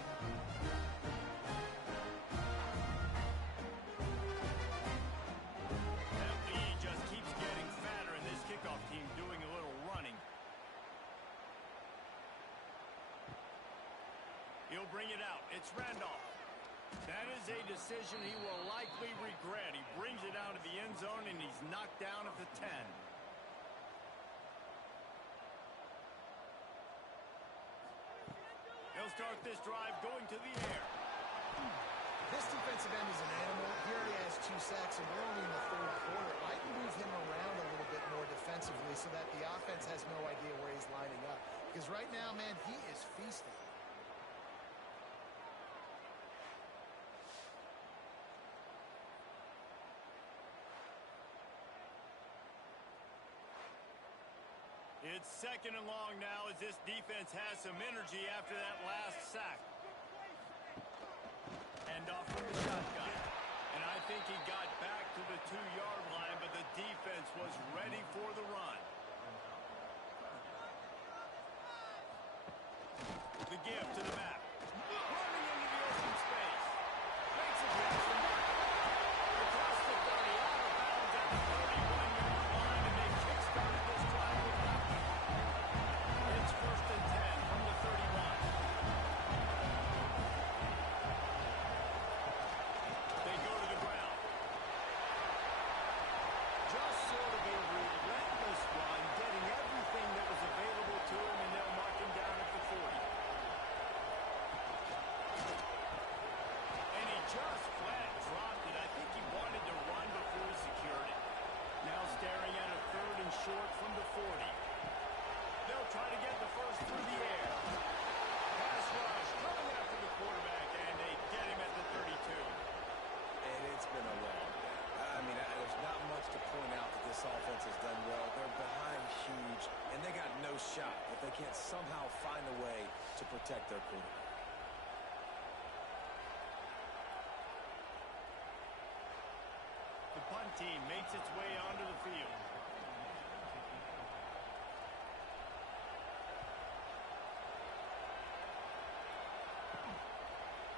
That lead just keeps getting fatter, and this kickoff team doing a little running. He'll bring it out. It's Randolph. That is a decision he will likely regret. He brings it out of the end zone, and he's knocked down at the 10. He'll start this drive going to the air. This defensive end is an animal. He already has 2 sacks, and we're only in the third quarter. I can move him around a little bit more defensively so that the offense has no idea where he's lining up. Because right now, man, he is feasting. It's second and long now as this defense has some energy after that last sack. Hand off from the shotgun. And I think he got back to the 2-yard line, but the defense was ready for the run. The give to the back. Running into the open space. Makes a pass to Martin. Across the 30, out of bounds at the 31-yard line, and they kick-started this drive with nothing. It's first and 10 from the 31. They go to the ground. Just sort of a relentless run, getting everything that was available to him, and they'll mark him down at the 40. And he just flat dropped it. I think he wanted to run before he secured it. Now staring at a third and short from the 40. They'll try to get the first through the air. Pass rush coming after the quarterback, and they get him at the 32. And it's been a long day. I mean, there's not much to point out that this offense has done well. They're behind huge, and they got no shot if they can't somehow find a way to protect their quarterback. The punt team makes its way onto the field.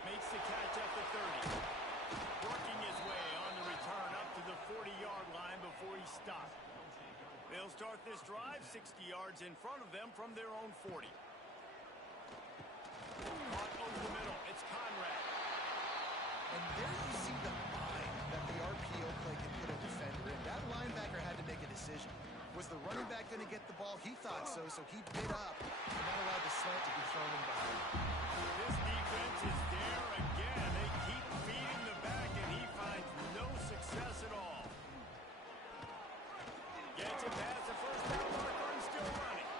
Makes the catch at the 30. Working his way on the return up to the 40-yard line before he stopped. They'll start this drive 60 yards in front of them from their own 40. Caught over the middle. It's Conrad. And there you see the mind that the RPO play can put a defender in. That linebacker had to make a decision. Was the running back going to get the ball? He thought so, so he bit up and not allowed the slant to be thrown in behind. This defense is there again. They keep feeding the back, and he finds no success at all. Gets it past the first down marker and still running.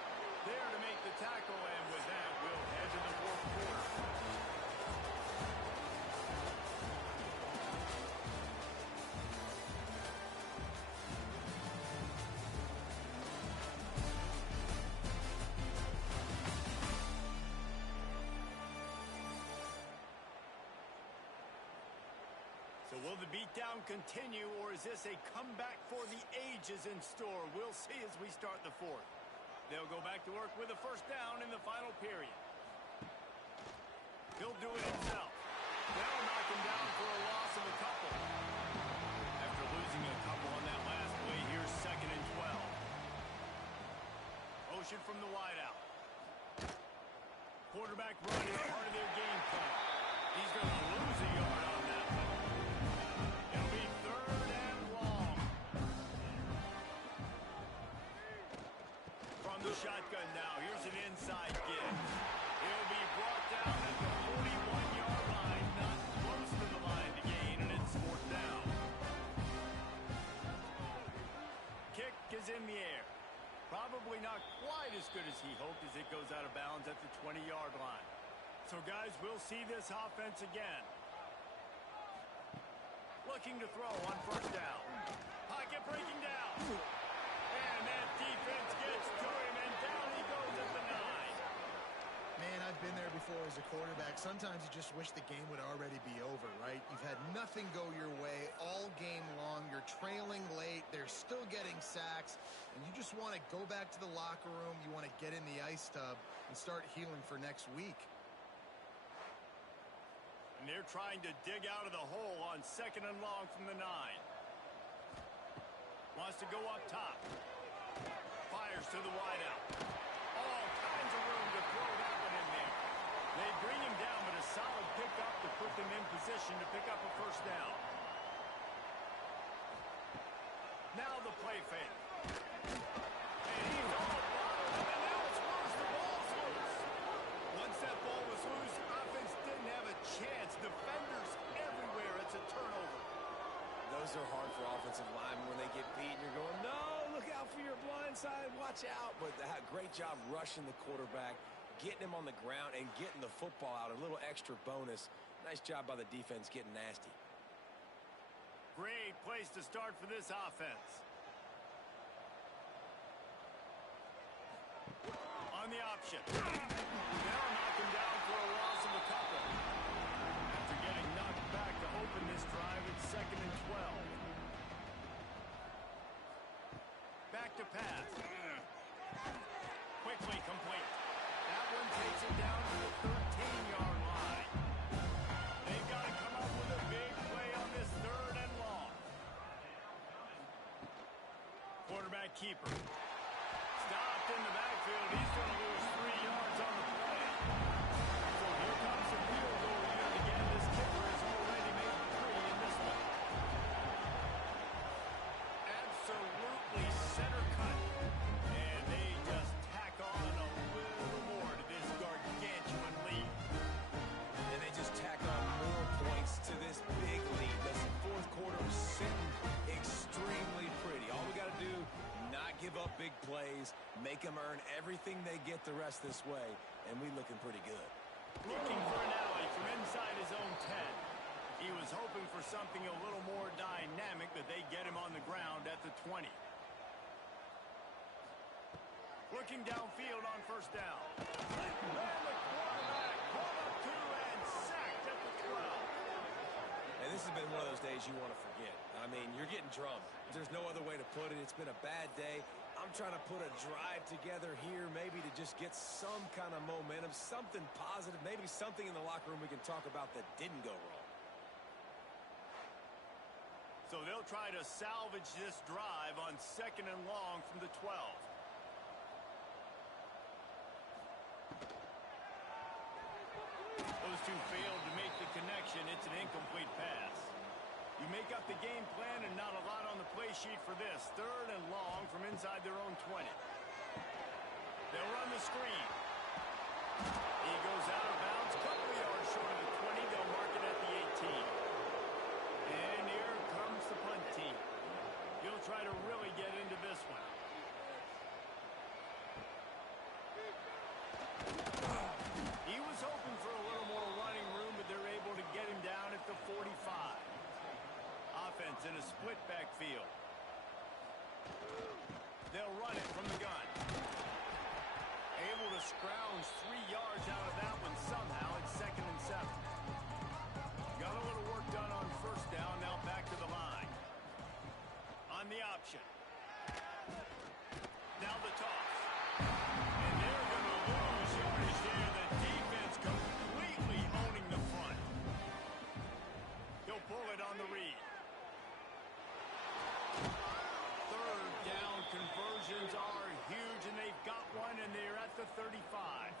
There to make the tackle, and with that, we'll head to the fourth quarter. So will the beatdown continue, or is this a comeback for the ages in store? We'll see as we start the fourth. They'll go back to work with a first down in the final period. He'll do it himself. motion from the wideout. Quarterback run is part of their game plan. He's going to lose a yard on that one. It'll be 3rd and long. From the shotgun now, here's an inside give. He'll be brought down at the 41-yard line, not close to the line to gain, and it's 4th down. Kick is in the air. Probably not quite as good as he hoped as it goes out of bounds at the 20-yard line. So, guys, we'll see this offense again. Looking to throw on 1st down. Pocket breaking down. And that defense gets to him, and down he goes at the 9. Man, I've been there before as a quarterback. Sometimes you just wish the game would already be over, right? You've had nothing go your way all game long. You're trailing late. They're still getting sacks. And you just want to go back to the locker room. You want to get in the ice tub and start healing for next week. And they're trying to dig out of the hole on 2nd and long from the 9. Wants to go up top. Fires to the wideout. All kinds of room to throw that one in there. They bring him down, but a solid pickup to put them in position to pick up a 1st down. Now the play fake. And he's all bottled, and now it's worse. The ball's loose. Once that ball was loose, offense didn't have a chance. Defenders everywhere. It's a turnover. Those are hard for offensive linemen when they get beat and you're going, no, look out for your blind side, watch out. But great job rushing the quarterback, getting him on the ground and getting the football out. A little extra bonus. Nice job by the defense getting nasty. Great place to start for this offense. On the option. They'll knock him down for a loss of a couple. After getting knocked back to open this drive, it's 2nd and 12. Back to pass. Quickly complete. That one takes it down to the 13-yard line. They've got to come up with a big play on this 3rd and long. Quarterback keeper. Stopped in the backfield. He's going to lose 3 yards on the play. So here comes the field goal unit again. This kicker has already made 3 in this one. Absolutely center cut. And they just tack on a little more to this gargantuan lead. And they just tack on more points to this big lead. This 4th quarter is sitting extremely pretty. All we got to do, not give up big plays, make them earn everything they get the rest this way, and we looking pretty good. Looking for an alley from inside his own 10. He was hoping for something a little more dynamic, but they get him on the ground at the 20. Looking downfield on 1st down. And the quarterback brought up 2 and sacked at the 12. And this has been one of those days you want to forget. I mean, you're getting drummed. There's no other way to put it. It's been a bad day. I'm trying to put a drive together here, maybe to just get some kind of momentum, something positive, maybe something in the locker room we can talk about that didn't go wrong. So they'll try to salvage this drive on 2nd and long from the 12. Those two failed to make the connection. It's an incomplete pass. You make up the game plan and not a lot on the play sheet for this. 3rd and long from inside their own 20. They'll run the screen. He goes out of bounds, a couple of yards short of the 20. They'll mark it at the 18. And here comes the punt team. He'll try to really get into this one. He was hoping for a little more running room, but they're able to get him down at the 45. Offense in a split backfield. They'll run it from the gun. Able to scrounge 3 yards out of that one somehow. It's 2nd and 7. Got a little work done on 1st down. Now back to the line. On the option. Now the toss. And they're going to lose yardage there. The defense completely owning the front. He'll pull it on the read. 3rd down conversions are huge, and they've got one the 35.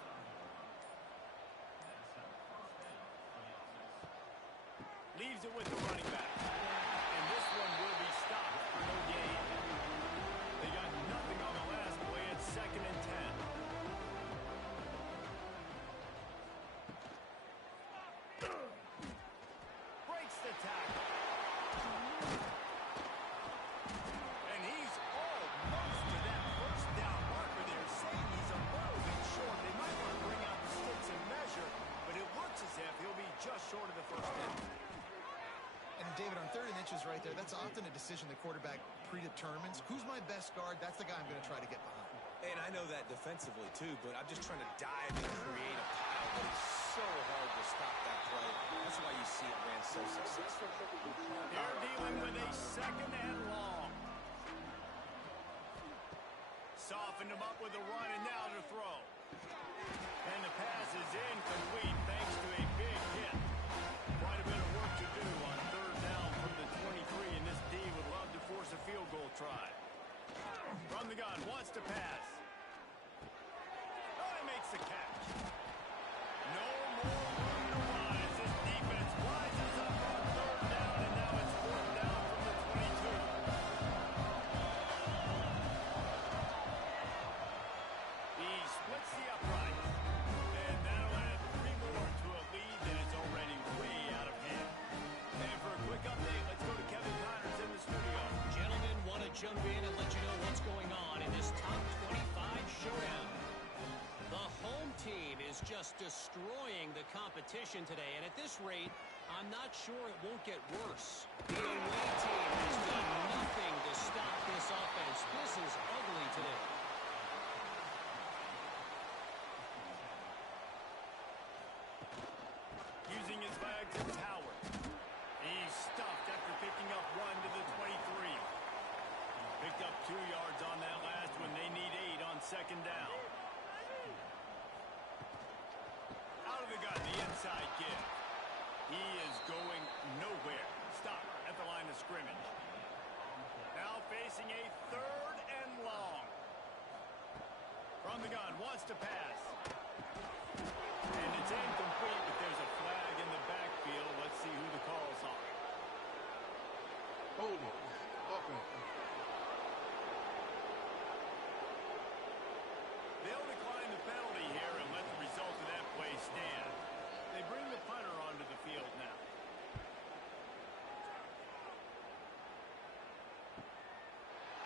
Leaves it with the running back. And this one will be stopped for no gain. They got nothing on the last play. It's 2nd and 10. Breaks the tackle. And he's almost to that first down marker there, saying he's a little bit short. They might want to bring out the sticks and measure, but it looks as if he'll be just short of the first down. And David, on 3rd and inches right there, that's often a decision the quarterback predetermines. Who's my best guard? That's the guy I'm going to try to get behind. And I know that defensively, too, but I'm just trying to dive and create a pile. But it's so hard to stop that play. That's why you see it ran so successful. They're dealing with a 2nd and long. Softened him up with a run, and now to throw. And the pass is incomplete thanks to a big hit. Quite a bit of work to do on 3rd down from the 23, and this D would love to force a field goal try. From the gun, wants to pass. Oh, he makes the catch. No more room to run as this defense rises up on 3rd down, and now it's 4th down from the 22. He splits the upright, and that'll add 3 more to a lead that is already way out of hand. And for a quick update, let's go to Kevin Connors in the studio. Gentlemen, want to jump in and let you know what's going on in this top 25 showdown. The home team is just destroying the competition today, and at this rate, I'm not sure it won't get worse. The away team has done nothing to stop this offense. This is ugly today. Using his legs, it's Howard. He's stuffed after picking up 1 to the 23. Picked up 2 yards on that last one. They need 8 on 2nd down. Out of the gun, the inside give. He is going nowhere. Stop at the line of scrimmage. Now facing a 3rd and long. From the gun, wants to pass. And it's incomplete, but there's a flag in the backfield. Let's see who the call's on. Holding. Offense. They'll decline the penalty here and let the result of that play stand. They bring the punter onto the field now.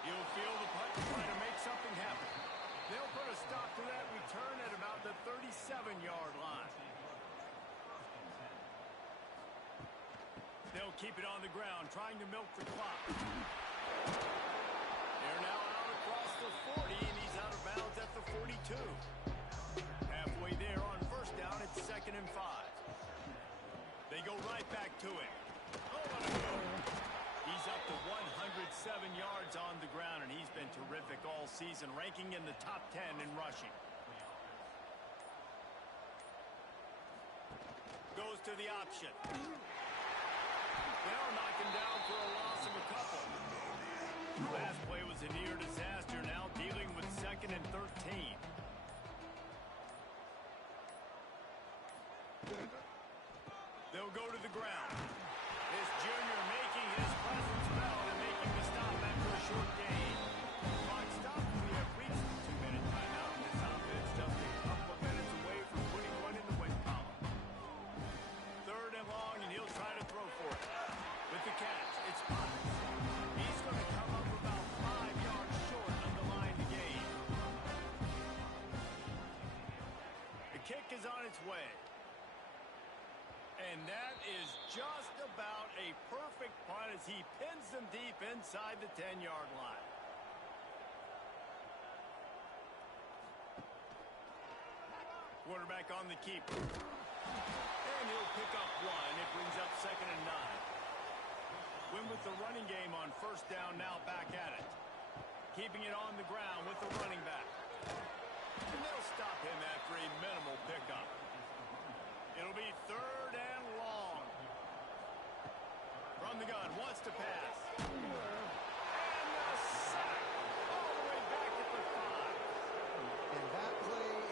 You'll feel the punt trying to make something happen. They'll put a stop to that return at about the 37-yard line. They'll keep it on the ground, trying to milk the clock. They're now out across the 40, and he's out of bounds at the 42. Halfway there on 1st down, it's 2nd and 5. They go right back to him. Oh, what a go. He's up to 107 yards on the ground, and he's been terrific all season, ranking in the top 10 in rushing. Goes to the option. They'll knock him down for a loss of a couple. Last play was a near disaster, now dealing with 2nd and 13. They'll go to the ground. This junior making his presence felt and making the stop after a short gain. Clock stopped. We have reached the 2-minute timeout in this offense, just a couple of minutes away from putting one in the win column. 3rd and long, and he'll try to throw for it. With the catch, it's Potts. He's going to come up about 5 yards short of the line to gain. The kick is on its way. And that is just about a perfect punt as he pins them deep inside the 10-yard line. Quarterback on the keeper. And he'll pick up 1. It brings up 2nd and 9. Win with the running game on 1st down, now back at it. Keeping it on the ground with the running back. And they'll stop him after a minimal pickup. It'll be 3rd and long. From the gun, wants to pass. And the sack all the way back at the 5. And that play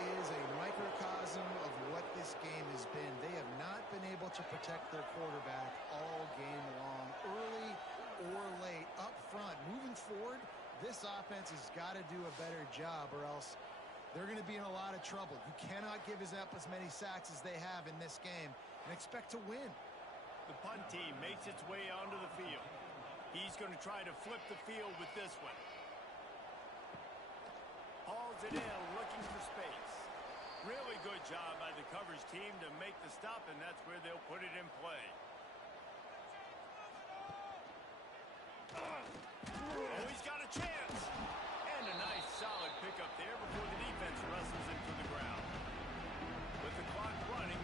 been. They have not been able to protect their quarterback all game long, early or late, up front. Moving forward, this offense has got to do a better job or else they're going to be in a lot of trouble. You cannot give us up as many sacks as they have in this game and expect to win. The punt team makes its way onto the field. He's going to try to flip the field with this one. Hauls it in, looking for space. Really good job by the coverage team to make the stop, and that's where they'll put it in play. Oh, he's got a chance. And a nice solid pickup there before the defense wrestles him to the ground. With the clock running,